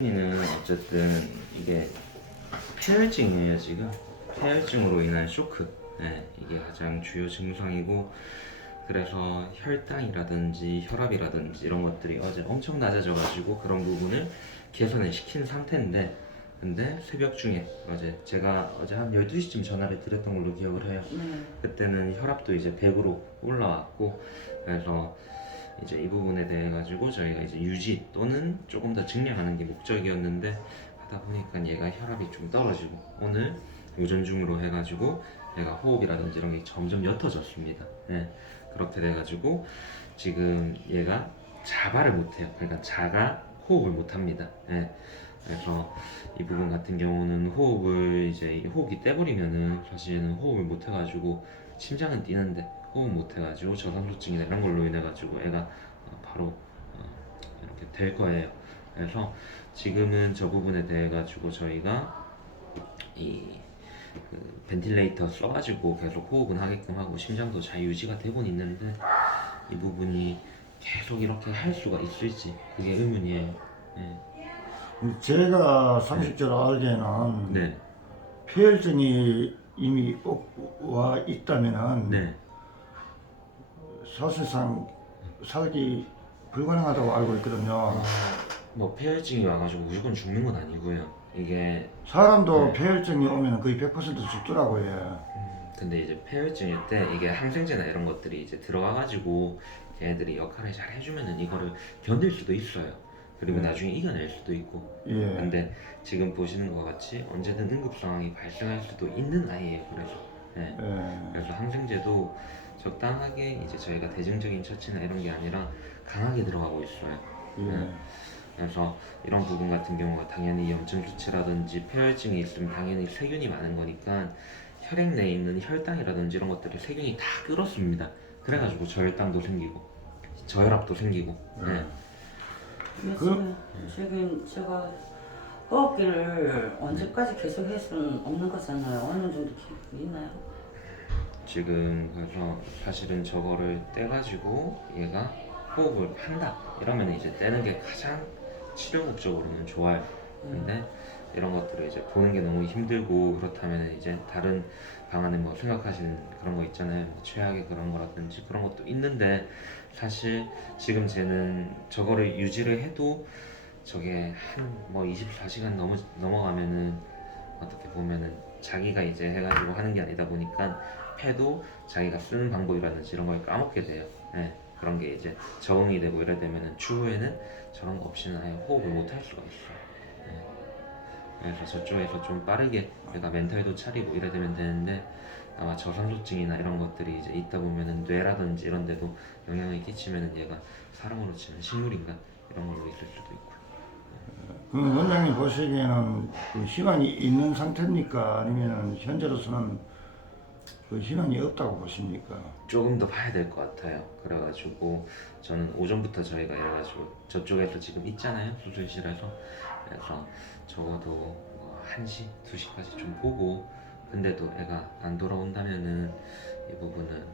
는 어쨌든 이게 폐혈증이에요. 지금 폐혈증으로 인한 쇼크, 이게 가장 주요 증상이고, 그래서 혈당이라든지 혈압이라든지 이런 것들이 어제 엄청 낮아져가지고 그런 부분을 개선을 시킨 상태인데, 근데 새벽 중에 제가 어제 한 12시쯤 전화를 드렸던 걸로 기억을 해요. 그때는 혈압도 이제 100으로 올라왔고, 그래서 이제 이 부분에 대해 가지고 저희가 이제 유지 또는 조금 더 증량하는 게 목적이었는데, 하다 보니까 얘가 혈압이 좀 떨어지고 오늘 오전 중으로 해가지고 얘가 호흡이라든지 이런 게 점점 옅어졌습니다. 그렇게 돼가지고 지금 얘가 자바를 못해요. 그러니까 자가 호흡을 못합니다. 그래서 이 부분 같은 경우는 호흡을 이제 호흡기 떼버리면은 사실은 호흡을 못해가지고 심장은 뛰는데 호흡 못해가지고 저산소증이나 이런 걸로 인해가지고 애가 바로 이렇게 될 거예요. 그래서 지금은 저 부분에 대해 가지고 저희가 벤틸레이터 써가지고 계속 호흡은 하게끔 하고 심장도 잘 유지가 되곤 있는데, 이 부분이 계속 이렇게 할 수가 있을지 그게 의문이에요. 제가 30절 알기에는 네. 폐혈증이 이미 와 있다면은 네. 사실상 살기 불가능하다고 알고 있거든요. 뭐 폐혈증이 와가지고 무조건 죽는 건 아니고요. 이게 사람도 폐혈증이 오면 거의 100% 죽더라고요. 근데 이제 폐혈증일 때 이게 항생제나 이런 것들이 이제 들어와가지고 얘네들이 역할을 잘 해주면은 이거를 견딜 수도 있어요. 그리고 나중에 이겨낼 수도 있고. 예. 근데 지금 보시는 것 같이 언제든 응급 상황이 발생할 수도 있는 아이예요. 그래서 항생제도 적당하게 이제 저희가 대증적인 처치나 이런 게 아니라 강하게 들어가고 있어요. 예. 그래서 이런 부분 같은 경우가 당연히 염증 수치라든지 폐혈증이 있으면 당연히 세균이 많은 거니까 혈액 내에 있는 혈당이라든지 이런 것들을 세균이 다 끌었습니다. 그래가지고 저혈당도 생기고 저혈압도 생기고. 지금 제가 호흡기를 언제까지 계속 할 수는 없는 거잖아요. 어느 정도 기록이 있나요? 지금 그래서 사실은 저거를 떼가지고 얘가 호흡을 한다 이러면 이제 떼는 게 가장 치료 목적으로는 좋아요. 근데 이런 것들을 이제 보는 게 너무 힘들고 그렇다면 이제 다른 방안에 뭐 생각하시는 그런 거 있잖아요. 뭐 최악의 그런 거라든지 그런 것도 있는데, 사실 지금 쟤는 저거를 유지를 해도 저게 한 뭐 24시간 넘어가면은 어떻게 보면은 자기가 이제 해가지고 하는 게 아니다 보니까 폐도 자기가 쓰는 방법이라든지 이런 걸 까먹게 돼요. 그런 게 이제 적응이 되고 이래 되면은 추후에는 저런 거 없이는 아예 호흡을 못 할 수가 있어요. 그래서 저쪽에서 좀 빠르게 내가 멘탈도 차리고 이래 되면 되는데, 아마 저산소증이나 이런 것들이 이제 있다 보면은 뇌라든지 이런 데도 영향을 끼치면은 얘가 사람으로 치면 식물인간 이런 걸로 있을 수도 있고. 그 원장님 보시기에는 그 희망이 있는 상태입니까? 아니면 현재로서는 그 희망이 없다고 보십니까? 조금 더 봐야 될 것 같아요. 그래가지고 저는 오전부터 저희가 이래가지고 저쪽에서 지금 있잖아요, 수술실에서. 그래서 적어도 뭐 1시, 2시까지 좀 보고, 근데도 애가 안 돌아온다면은 이 부분은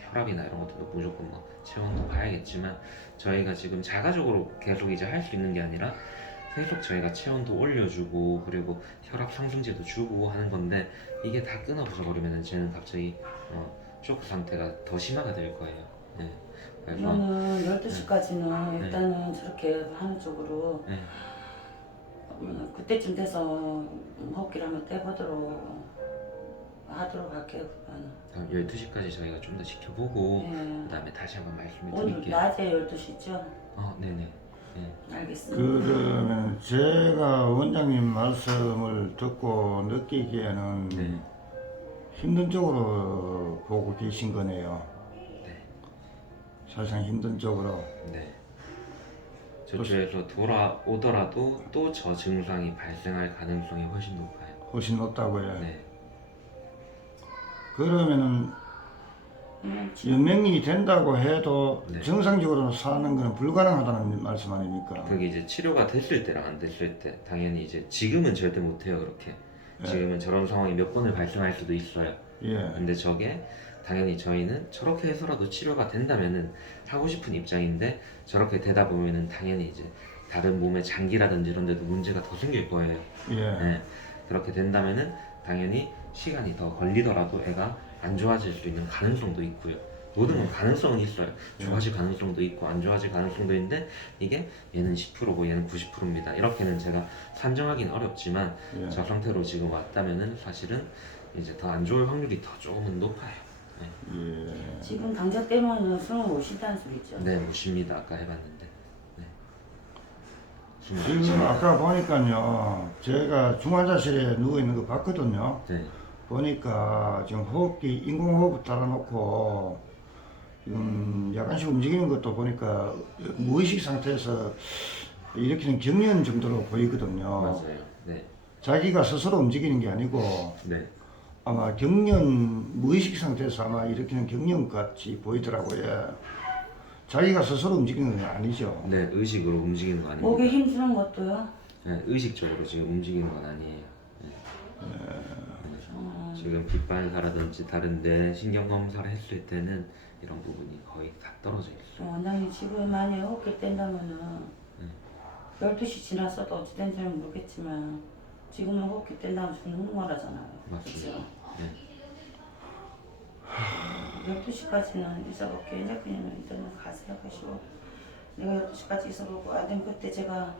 혈압이나 이런 것들도 무조건 뭐 체온도 봐야겠지만, 저희가 지금 자가적으로 계속 이제 할 수 있는 게 아니라 계속 저희가 체온도 올려주고 그리고 혈압 상승제도 주고 하는 건데, 이게 다 끊어져 버리면은 쟤는 갑자기 쇼크 상태가 더 심화가 될 거예요. 그래서 그러면은 12시까지는 일단은 저렇게 하는 쪽으로 그때쯤 돼서 호흡기를 한번 떼보도록 하도록 할게요. 그러면 12시까지 저희가 좀 더 지켜보고 그 다음에 다시 한번 말씀을 오늘 드릴게요. 낮에 12시죠? 네네. 알겠습니다. 그러면 제가 원장님 말씀을 듣고 느끼기에는 네. 힘든 쪽으로 보고 계신 거네요. 네. 사실상 힘든 쪽으로. 네. 저쪽에서 돌아오더라도 또 저 증상이 발생할 가능성이 훨씬 높아요. 훨씬 높다고요. 네. 그러면은 연명이 된다고 해도 네. 정상적으로 사는 건 불가능하다는 말씀 아닙니까? 그게 이제 치료가 됐을 때랑 안 됐을 때 당연히 이제 지금은 절대 못해요. 그렇게 지금은 저런 상황이 몇 번을 발생할 수도 있어요. 예. 근데 저게 당연히 저희는 저렇게 해서라도 치료가 된다면은 하고 싶은 입장인데, 저렇게 되다 보면은 당연히 이제 다른 몸의 장기라든지 이런 데도 문제가 더 생길 거예요. 예. 네, 그렇게 된다면은 당연히 시간이 더 걸리더라도 애가 안 좋아질 수 있는 가능성도 있고요. 모든 건 가능성은 있어요. 좋아질 가능성도 있고 안 좋아질 가능성도 있는데 이게 얘는 10%고 얘는 90%입니다. 이렇게는 제가 산정하기는 어렵지만 예. 저 상태로 지금 왔다면은 사실은 이제 더 안 좋을 확률이 더 조금은 높아요. 네, 예. 지금 당장 때문에 숨을 못 쉰다는 소리죠. 네 못쉽니다. 아까 해봤는데. 네. 숨을 안 지금 쉽니다. 아까 보니까요, 제가 중환자실에 누워 있는 거 봤거든요. 네, 보니까 지금 호흡기 인공호흡 달아놓고 지금 약간씩 움직이는 것도 보니까 무의식 상태에서 일으키는 경련 정도로 보이거든요. 맞아요. 네, 자기가 스스로 움직이는 게 아니고 네, 아마 경련 무의식 상태에서 아마 일으키는 경련 같이 보이더라고요. 자기가 스스로 움직이는 건 아니죠. 네 의식으로 움직이는 거 아닙니다. 목에 힘주는 것도요. 네, 의식적으로 지금 움직이는 건 아니에요. 네. 지금 빗발사라든지 다른 뇌 신경 검사를 했을 때는 이런 부분이 거의 다 떨어져 있어요. 원장님 지금 만약에 호흡기 뗀다면은 12시 지났어도 어찌 된지는 모르겠지만 지금은 호흡기 뗀다면 죽는 거라잖아요. 맞습니다. 그렇죠? 네. 12시까지는 있어볼게. 이제 그냥 일단은 가세요. 그시고 내가 12시까지 있어보고 안 되면 그때 제가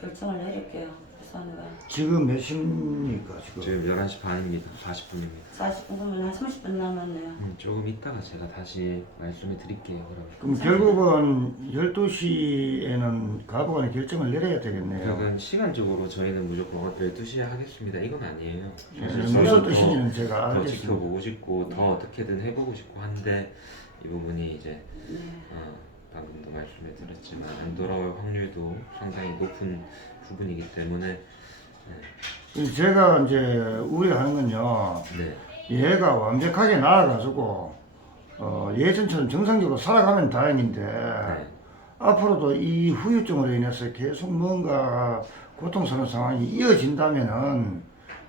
결정을 내릴게요. 그래서 내가 지금 몇 시입니까 지금? 지금 11시 반입니다. 40분입니다. 40분 그러면 한 30분 남았네요. 조금 이따가 제가 다시 말씀을 드릴게요. 그럼 결국은 12시에는 가보관의 결정을 내려야 되겠네요. 그러면 시간적으로 저희는 무조건 12시에 하겠습니다. 이건 아니에요. 사실 무슨 저도 뜻인지는 제가 더 알겠습니다. 지켜보고 싶고 더 어떻게든 해보고 싶고 한데 이 부분이 이제 네. 방금도 말씀해 드렸지만 안 돌아올 확률도 상당히 높은 부분이기 때문에 제가 이제 우려하는 건요, 네, 얘가 완벽하게 나아가지고 예전처럼 정상적으로 살아가면 다행인데 네, 앞으로도 이 후유증으로 인해서 계속 뭔가 고통스러운 상황이 이어진다면은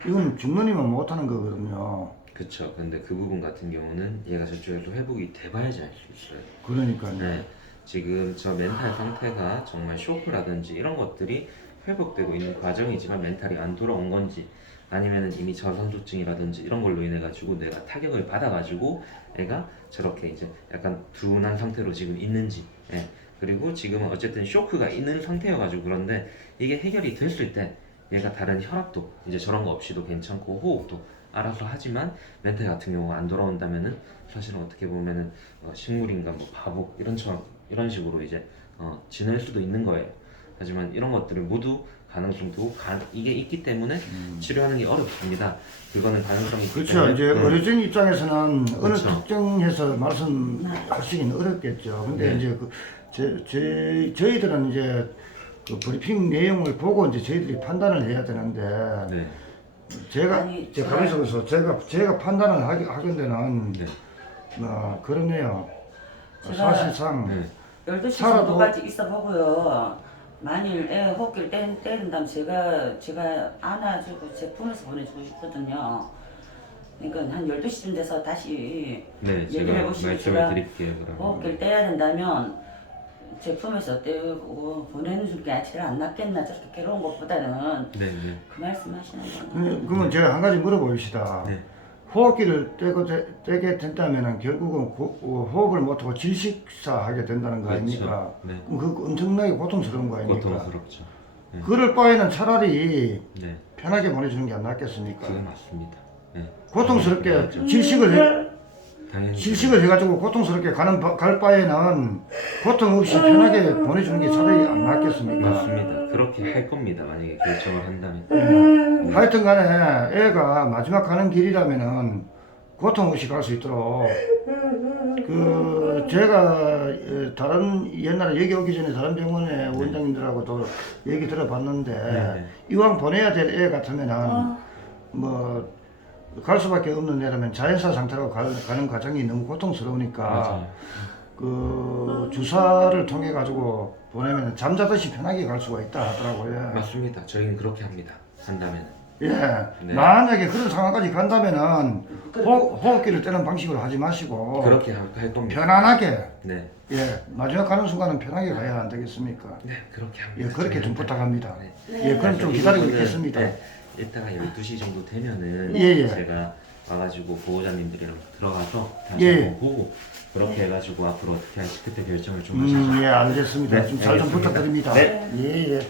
이건 죽느니만 못하는 거거든요. 그쵸. 근데 그 부분 같은 경우는 얘가 저쪽에서 회복이 돼봐야지 알 수 있어요. 그러니까요. 네, 지금 저 멘탈 상태가 정말 쇼크라든지 이런 것들이 회복되고 있는 과정이지만 멘탈이 안 돌아온 건지 아니면은 이미 저산소증이라든지 이런 걸로 인해 가지고 내가 타격을 받아 가지고 애가 저렇게 이제 약간 둔한 상태로 지금 있는지 예. 그리고 지금은 어쨌든 쇼크가 있는 상태여 가지고 그런데 이게 해결이 됐을 때 얘가 다른 혈압도 이제 저런 거 없이도 괜찮고 호흡도 알아서 하지만 멘탈 같은 경우가 안 돌아온다면은 사실은 어떻게 보면은 식물인가 뭐 바보 이런 식으로 이제 지낼 수도 있는 거예요. 하지만 이런 것들을 모두 가능성도 이게 있기 때문에 치료하는 게 어렵습니다. 그거는 가능성이 있기 그렇죠. 때문에 이제 어르신 입장에서는 어느 그렇죠. 특정해서 말씀하시기는 어렵겠죠. 근데 네. 이제 저희들은 이제 그 브리핑 내용을 보고 이제 저희들이 판단을 해야 되는데 네, 제가 아니, 제 가만히서 제가 판단을 하건대는 네, 그러네요. 제가- 사실상 네, 12시 살아도- 정도까지 있어 보고요. 만일 애 호흡기를 때린다면 제가 안아주고 제품에서 보내주고 싶거든요. 그러니까 한 12시쯤 돼서 다시 네, 얘기를 제가 해보시고 말씀을 제가 드릴게요. 그러면 호흡기를 떼야 된다면 제품에서 떼고 보내는 게 제일 안 낫겠나. 저렇게 괴로운 것보다는 네, 네, 그 말씀 하시는 거는 그러면 제가 한 가지 물어봅시다. 네. 호흡기를 떼게 된다면 결국은 호흡을 못하고 질식사하게 된다는 거 아닙니까? 그렇죠. 네, 그럼 그 엄청나게 고통스러운 거 아닙니까? 고통스럽죠. 네, 그럴 바에는 차라리 네, 편하게 보내주는 게 안 낫겠습니까? 그건 맞습니다. 네, 고통스럽게 맞죠. 당연히 질식을 해가지고 고통스럽게 갈 바에는 고통 없이 편하게 보내주는 게 차라리 안 낫겠습니까? 맞습니다. 그렇게 할 겁니다. 만약에 결정을 한다면. 하여튼 간에 애가 마지막 가는 길이라면은 고통 없이 갈 수 있도록 제가 다른 옛날에 여기 오기 전에 다른 병원의 원장님들하고도 얘기 들어봤는데 네. 이왕 보내야 될 애 같으면은 뭐 갈 수밖에 없는 애라면 자연사 상태로 가는 과정이 너무 고통스러우니까 맞아요. 그 주사를 통해 가지고 보내면 잠자듯이 편하게 갈 수가 있다 하더라고요. 맞습니다. 저희는 그렇게 합니다. 한다면. 예. 네. 만약에 그런 상황까지 간다면은 호흡기를 떼는 방식으로 하지 마시고 그렇게 할 겁니다. 편안하게 네, 예 마지막 가는 순간은 편하게 가야 안 되겠습니까? 네 그렇게 예 합니다. 그렇게 좀 저희는. 부탁합니다. 네. 예 그럼 좀 그래서 기다리고 이 부분은, 있겠습니다. 네, 이따가 12시 정도 되면은 예, 예. 제가 와가지고 보호자님들이랑 들어가서 다시 예. 한번 보고 그렇게 해가지고 앞으로 어떻게 할지 그때 결정을 좀 하시죠. 예 알겠습니다. 네, 좀 잘 좀 알겠습니다. 부탁드립니다. 네. 예 예.